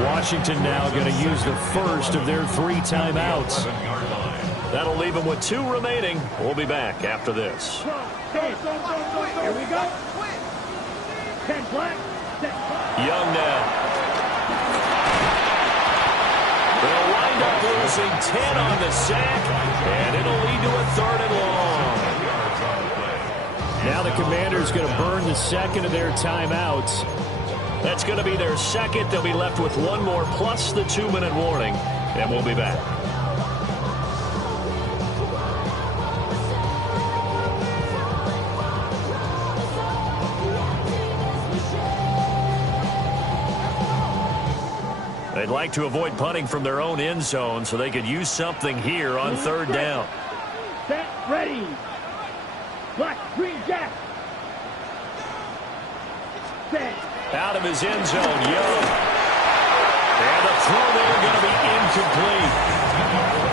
Washington now going to use the first of their 3 timeouts. That'll leave them with 2 remaining. We'll be back after this. Here we go. 10 black. Young now. They'll wind up losing 10 on the sack, and it'll lead to a 3rd and long. Now the Commanders going to burn the 2nd of their timeouts. That's going to be their 2nd. They'll be left with 1 more plus the 2-minute warning, and we'll be back. They'd like to avoid punting from their own end zone so they could use something here on 3rd down. Set, ready. Black, green, jack. Set. Out of his end zone, Young. And the throw there going to be incomplete.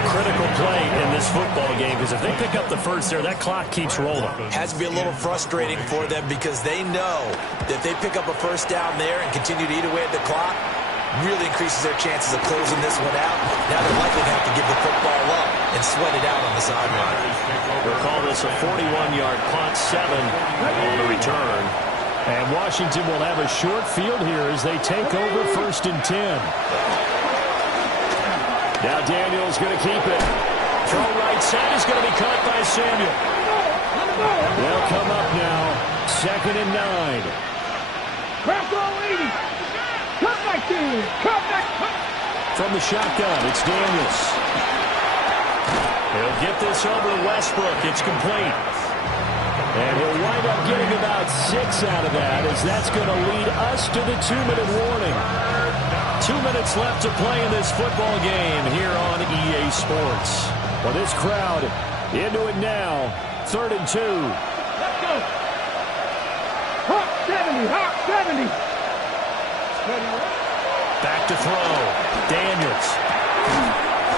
Critical play in this football game, because if they pick up the first there, that clock keeps rolling. Has to be a little frustrating for them because they know that if they pick up a first down there and continue to eat away at the clock, really increases their chances of closing this one out. Now they're likely to have to give the football up and sweat it out on the sideline. We'll call this a 41-yard punt, 7 on the return. And Washington will have a short field here as they take over 1st and 10. Now Daniels going to keep it. Throw right side is going to be caught by Samuel. They'll come up now. 2nd and 9. From the shotgun, it's Daniels. He'll get this over to Westbrook. It's complete. And he'll wind up getting about 6 out of that, as that's going to lead us to the 2-minute warning. 2 minutes left to play in this football game here on EA Sports. Well, this crowd into it now. 3rd and 2. Let's go. Hawk 70, Hawk 70. Back to throw. Daniels.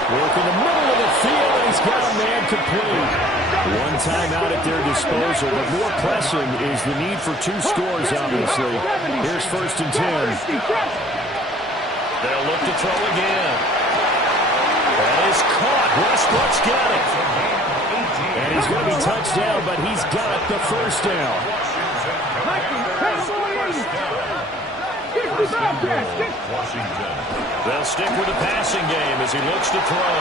Work in the middle of the field, and he's got a man complete. One timeout at their disposal, but more pressing is the need for 2 scores, obviously. Here's 1st and 10. They'll look to throw again. That is caught. Westbrook's got it. And he's going to be touched down, but he's got the first down. They'll stick with the passing game as he looks to throw.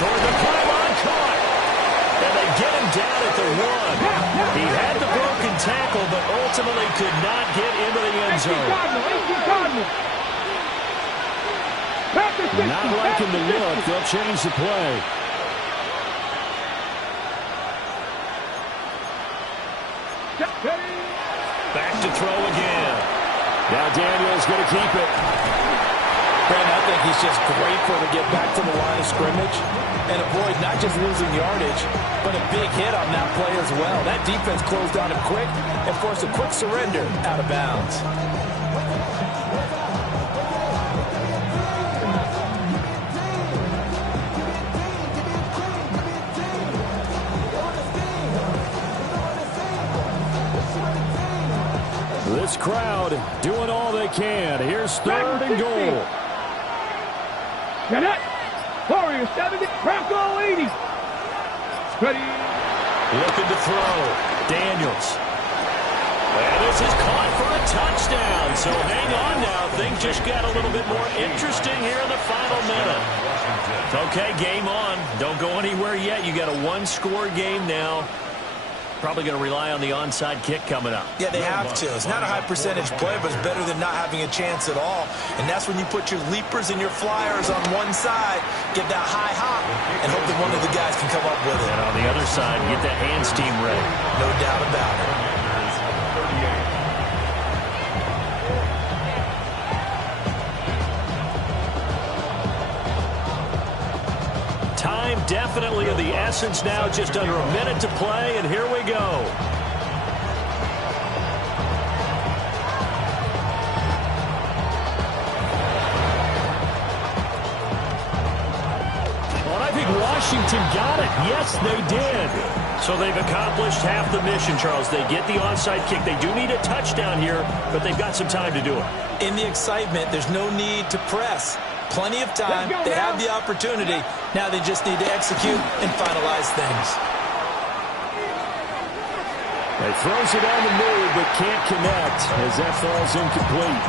Toward the pylon, caught. And they get him down at the 1. He had the broken tackle, but ultimately could not get into the end zone. Not liking the look. They'll change the play. Back to throw again. Now Daniel's going to keep it. Brandon, I think he's just grateful to get back to the line of scrimmage and avoid not just losing yardage, but a big hit on that play as well. That defense closed on him quick and forced a quick surrender out of bounds. This crowd doing all they can. Here's 3rd and goal. Get it. Warrior 70, Bronco 80. Ready. Looking to throw. Daniels. And this is caught for a touchdown. So hang on now. Things just got a little bit more interesting here in the final minute. Okay, game on. Don't go anywhere yet. You got a 1-score game now. Probably going to rely on the onside kick coming up. Yeah, they have to. It's not a high percentage play, but it's better than not having a chance at all. And that's when you put your leapers and your flyers on one side, get that high hop, and hope that one of the guys can come up with it. And on the other side, get that hands team ready. No doubt about it. Time definitely of the essence now, just under a minute to play, and here we go. Well, I think Washington got it. Yes, they did. So they've accomplished half the mission, Charles. They get the onside kick. They do need a touchdown here, but they've got some time to do it. In the excitement, there's no need to press. Plenty of time. They have the opportunity. Now they just need to execute and finalize things. He throws it on the move, but can't connect as that falls incomplete.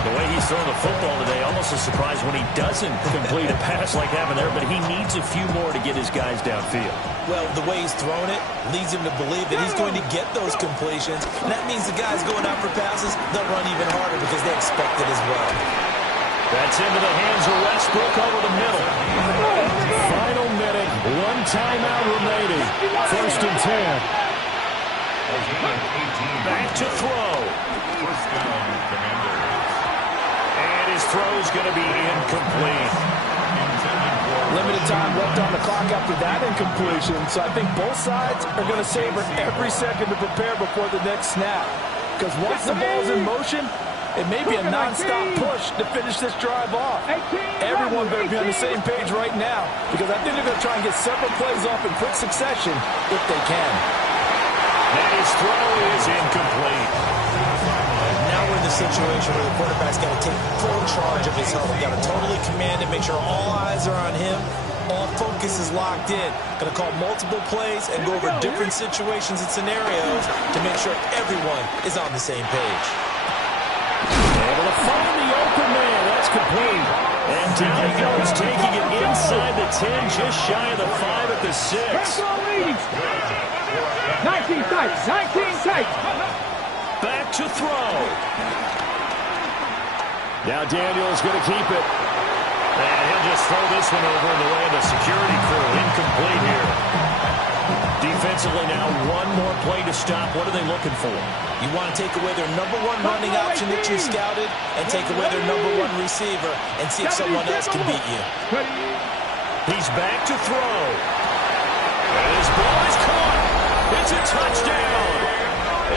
The way he's throwing the football today, almost a surprise when he doesn't complete a pass like happened there, but he needs a few more to get his guys downfield. Well, the way he's thrown it leads him to believe that he's going to get those completions. And that means the guys going out for passes, they'll run even harder because they expect it as well. That's into the hands of Westbrook over the middle. Final minute, 1 timeout remaining. 1st and 10. Back to throw. And his throw's going to be incomplete. Limited time left on the clock after that incompletion, so I think both sides are going to savor every second to prepare before the next snap. because once the ball's in motion, it may be a non-stop push to finish this drive off. Everyone better be on the same page right now, because I think they're going to try and get several plays off in quick succession if they can. And his throw is incomplete. Now we're in the situation where the quarterback's got to take full charge of his huddle. Got to totally command it, make sure all eyes are on him. All focus is locked in. Going to call multiple plays and go over different situations and scenarios to make sure everyone is on the same page. Able to find the open man. That's complete. And down he goes, taking it inside the 10, just shy of the 5 at the 6. 19 tight, 19 tight. Back to throw. Now Daniel's going to keep it. And he'll just throw this one over in the way of the security crew. Incomplete here. Defensively now, one more play to stop. What are they looking for? You want to take away their number one running option that you scouted and take away their number one receiver and see if someone else can beat you. He's back to throw. And his ball is caught. It's a touchdown.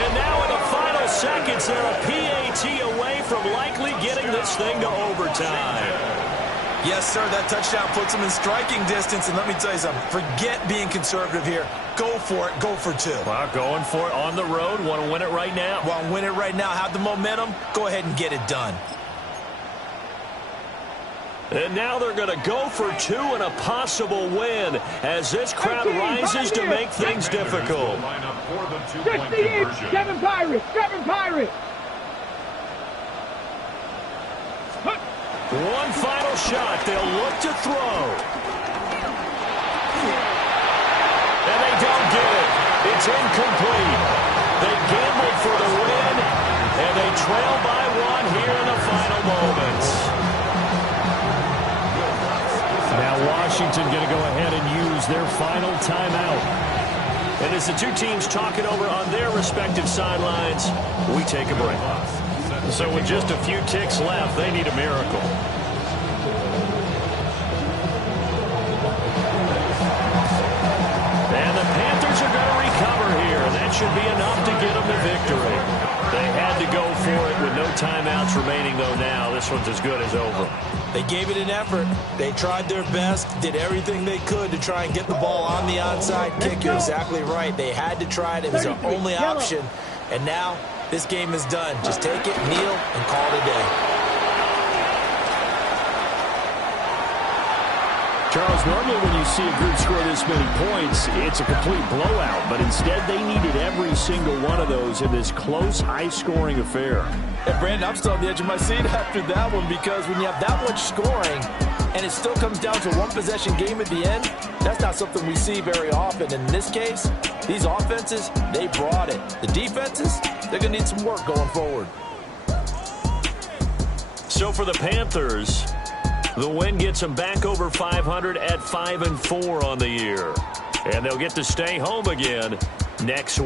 And now in the final seconds, they're a PAT away from likely getting this thing to overtime. Yes, sir, that touchdown puts them in striking distance. And let me tell you something, forget being conservative here. Go for it. Go for 2. Well, going for it on the road. Want to win it right now. Want to win it right now. Have the momentum. Go ahead and get it done. And now they're going to go for 2 and a possible win as this crowd rises to make things difficult. 68, 7 Pirates, 7 Pirates. One final shot. They'll look to throw. And they don't get it. It's incomplete. They gambled for the win, and they trail by 1 here in the final moments. Now Washington going to go ahead and use their final timeout. And as the two teams talk it over on their respective sidelines, we take a break. So with just a few ticks left, they need a miracle. And the Panthers are going to recover here. That should be enough to get them the victory. They had to go for it with no timeouts remaining, though, now. This one's as good as over. They gave it an effort. They tried their best, did everything they could to try and get the ball on the onside kick. You're exactly right. They had to try it. It was their only option. And now this game is done. Just take it, kneel, and call it a day. Charles, normally when you see a group score this many points, it's a complete blowout. But instead, they needed every single one of those in this close, high-scoring affair. And Brandon, I'm still on the edge of my seat after that one, because when you have that much scoring and it still comes down to a one-possession game at the end, that's not something we see very often. In this case, these offenses, they brought it. The defenses, they're going to need some work going forward. So for the Panthers, the win gets them back over 500 at 5-4 on the year. And they'll get to stay home again next week.